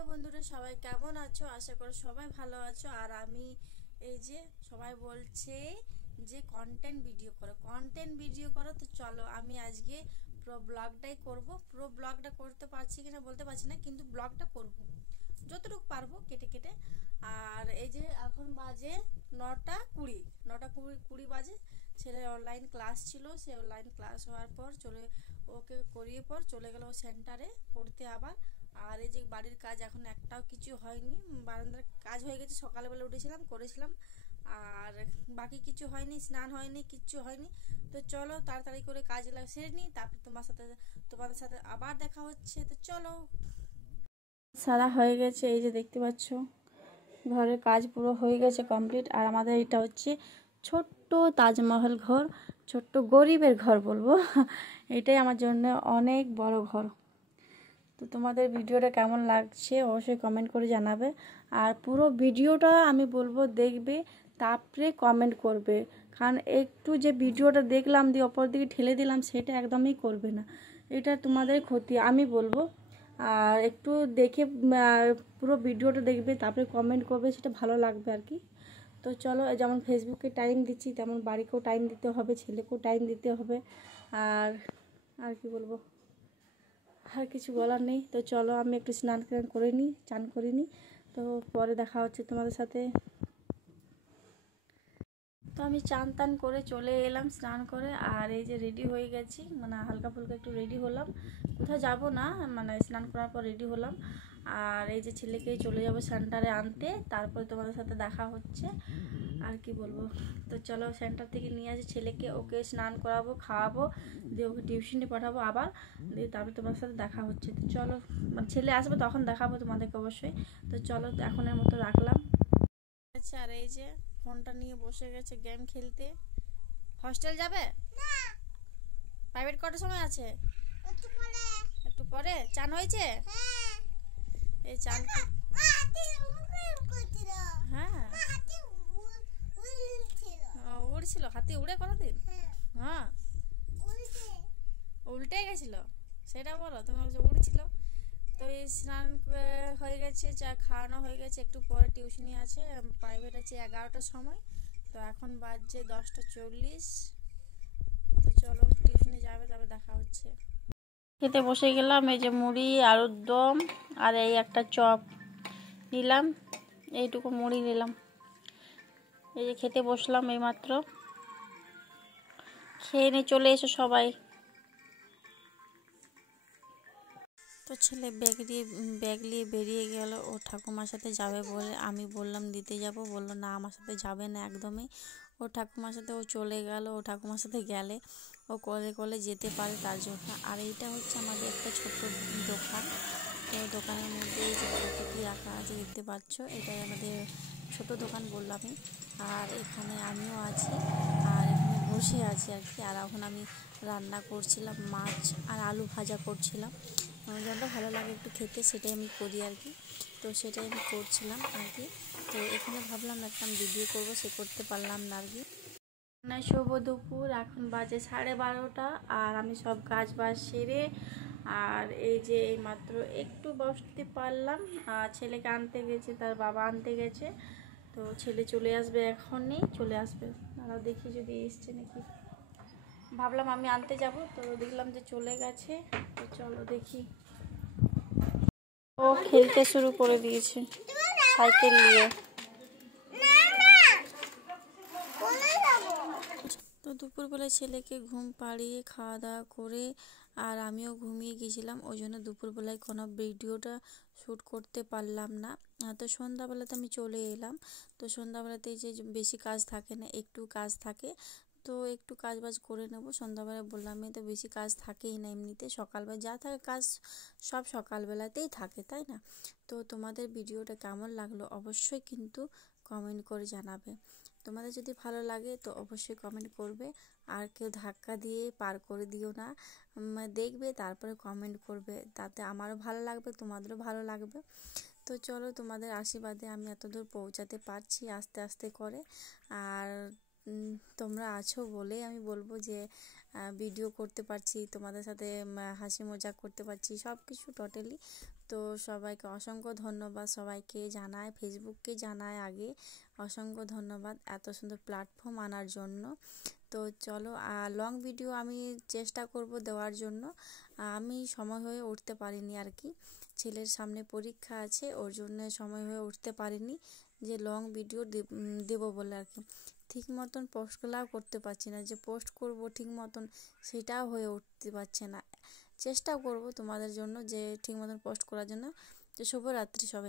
Hello বন্ধুরা, সবাই কেমন আছো? আশা করি সবাই ভালো আছো। আর আমি এই যে সবাই বলছে যে কন্টেন্ট ভিডিও করো, তো চলো আমি আজকে পুরো ব্লগটাই করব। পুরো ব্লগটা করতে পারছি কিনা বলতে পারছি না, কিন্তু ব্লগটা করব যতটুকু পারবো কেটে কেটে। আর এই যে এখন বাজে 9:20 বাজে। ছেলের অনলাইন ক্লাস ছিল, সে অনলাইন ক্লাস হওয়ার পর ওকে করিয়ে পর চলে গেল সেন্টারে পড়তে আবার। আর এই যে বাড়ির কাজ এখন একটাও কিছু হয়নি, বারান্দার কাজ হয়ে গেছে, সকালবেলা উঠেছিলাম করেছিলাম, আর বাকি কিছু হয়নি, স্নান হয়নি, কিচ্ছু হয়নি। তো চলো তাড়াতাড়ি করে কাজগুলো সেরে নিই, তারপর তোমাদের সাথে আবার দেখা হচ্ছে। তো চলো। সারা হয়ে গেছে, এই যে দেখতে পাচ্ছ ঘরের কাজ পুরো হয়ে গেছে কমপ্লিট। আর আমাদের এটা হচ্ছে ছোট্ট তাজমহল ঘর, ছোট্ট গরিবের ঘর বলবো। এটাই আমার জন্য অনেক বড় ঘর। তো তোমাদের ভিডিওটা কেমন লাগছে অবশ্যই কমেন্ট করে জানাবে। আর পুরো ভিডিওটা আমি বলবো দেখবে, তারপরে কমেন্ট করবে। কারণ একটু যে ভিডিওটা দেখলাম দিয়ে অপর দিকে ঠেলে দিলাম, সেটা একদমই করবে না, এটা তোমাদের ক্ষতি আমি বলবো। আর একটু দেখে পুরো ভিডিওটা দেখবে, তারপরে কমেন্ট করবে, সেটা ভালো লাগবে আর কি। তো চলো, যেমন ফেসবুকে টাইম দিচ্ছি তেমন বাড়িকেও টাইম দিতে হবে, ছেলেকেও টাইম দিতে হবে। আর আর কি বলবো, আর কিছু বলার নেই। তো চলো আমি একটু স্নান করে নিই, চান করে নিই, তো পরে দেখা হচ্ছে তোমাদের সাথে। তো আমি চান টান করে চলে এলাম স্নান করে, আর এই যে রেডি হয়ে গেছি, মানে হালকা ফুলকা একটু রেডি হলাম, কোথাও যাব না, মানে স্নান করার পর রেডি হলাম। আর এই যে ছেলেকে চলে যাব সেন্টারে আনতে, তারপরে তোমাদের সাথে দেখা হচ্ছে। আর কি বলবো, তো চলো সেন্টার থেকে নিয়ে আসি ছেলেকে, ওকে স্নান করাবো, খাওয়াবো, দিয়ে ওকে টিউশনে পাঠাবো আবার, দিয়ে তারপরে তোমাদের সাথে দেখা হচ্ছে। তো চলো, মানে ছেলে আসবে তখন দেখাবো তোমাদেরকে অবশ্যই। তো চলো এখনের মতো রাখলাম। আচ্ছা, আর এই যে ফোনটা নিয়ে বসে গেছে গেম খেলতে। হস্টেল যাবে না? প্রাইভেট কটার সময় আছে? একটু পরে। চান হয়েছে? এই চান হ্যাঁ উড়ছিল, হাতি উড়ে কোনোদিন? হ্যাঁ উল্টে গেছিল, সেটা বলো, তুমি বলছো উড়ছিল। তো এই স্নান হয়ে গেছে, চা খাওয়ানো হয়ে গেছে, একটু পরে টিউশনি আছে, প্রাইভেট আছে 11টার সময়। তো এখন বাজছে 10:40। তো চলো টিউশনে যাবে, তবে দেখা হচ্ছে। খেতে বসে গেলাম, এই যে মুড়ি, আলুর দম, আর এই একটা চপ নিলাম, এইটুকু মুড়ি নিলাম। এই যে খেতে বসলাম এইমাত্র, খেয়ে নিয়ে চলে এসো সবাই। তো ছেলে ব্যাগ নিয়ে বেরিয়ে গেল, ও ঠাকুমার সাথে যাবে বলে। আমি বললাম দিতে যাব, বললো না আমার সাথে যাবে না একদমই। ও ঠাকুমার সাথে ও চলে গেল, ও ঠাকুমার সাথে গেলে ও কোলে কোলে যেতে পারে তার জন্য। আর এইটা হচ্ছে আমাদের একটা ছোট্ট দোকান। তো দোকানের মধ্যে এই যে প্রকৃতি রাখা আছে দেখতে পাচ্ছ, এটাই আমাদের ছোট দোকান বললামই। আর এখানে আমিও আছি, আর এখানে বসে আছি আর কি। আর এখন আমি রান্না করছিলাম, মাছ আর আলু ভাজা করছিলাম। আমার যেটা ভালো লাগে একটু খেতে, সেটাই আমি করি আর কি। তো সেটাই আমি করছিলাম আর কি। তো এখানে ভাবলাম একটা ভিডিও করবো, সে করতে পারলাম না আর কি। না, শুভ দুপুর, এখন বাজে 12:30। আর আমি সব কাজ বাজ সেরে, আর এই যে এইমাত্র একটু বসতে পারলাম। আর ছেলেকে আনতে গেছে, তার বাবা আনতে গেছে। তো ছেলে চলে আসবে, এখনই চলে আসবে। আর দেখি যদি এসছে নাকি, ভাবলাম আমি আনতে যাব, তো দেখলাম যে চলে গেছে। তো চলো দেখি। ও খেলতে শুরু করে দিয়েছে সাইকেল নিয়ে। তো দুপুরবেলায় ছেলেকে ঘুম পাড়িয়ে খাওয়া দাওয়া করে, আর আমিও ঘুমিয়ে গেছিলাম, ওই জন্য দুপুরবেলায় কোনো ভিডিওটা শ্যুট করতে পারলাম না। তো সন্ধ্যাবেলাতে আমি চলে এলাম। তো সন্ধ্যাবেলাতে যে বেশি কাজ থাকে না, একটু কাজ থাকে, তো একটু কাজ বাজ করে নেব। সন্ধ্যাবেলায় বললামই তো, বেশি কাজ থাকেই না এমনিতে, সকালবেলা যা থাকে কাজ সব সকালবেলাতেই থাকে, তাই না? তো তোমাদের ভিডিওটা কেমন লাগলো অবশ্যই কিন্তু কমেন্ট করে জানাবে। তোমাদের যদি ভালো লাগে তো অবশ্যই কমেন্ট করবে। আর কেউ ধাক্কা দিয়ে পার করে দিও না, দেখবে তারপরে কমেন্ট করবে, তাতে আমারও ভালো লাগবে, তোমাদেরও ভালো লাগবে। তো চলো, তোমাদের আশীর্বাদে আমি এতদূর পৌঁছাতে পারছি আস্তে আস্তে করে। আর তোমরা আছো বলেই আমি বলবো যে ভিডিও করতে পারছি, তোমাদের সাথে হাসি মজাক করতে পারছি, সব কিছু টোটালি। তো সবাইকে অসংখ্য ধন্যবাদ, সবাইকে জানায়, ফেসবুককে জানায় আগে অসংখ্য ধন্যবাদ এত সুন্দর প্ল্যাটফর্ম আনার জন্য। তো চলো লং ভিডিও আমি চেষ্টা করব দেওয়ার জন্য। আমি সময় হয়ে উঠতে পারিনি আর কি, ছেলের সামনে পরীক্ষা আছে, ওর জন্য সময় হয়ে উঠতে পারিনি যে লং ভিডিও দেবো বলে আর কি। ঠিক মতন পোস্টগুলাও করতে পারছি না, যে পোস্ট করব ঠিক মতন সেটাও হয়ে উঠতে পারছে না। চেষ্টা করব তোমাদের জন্য যে ঠিক মতন পোস্ট করার জন্য। তো শুভরাত্রি সবাই।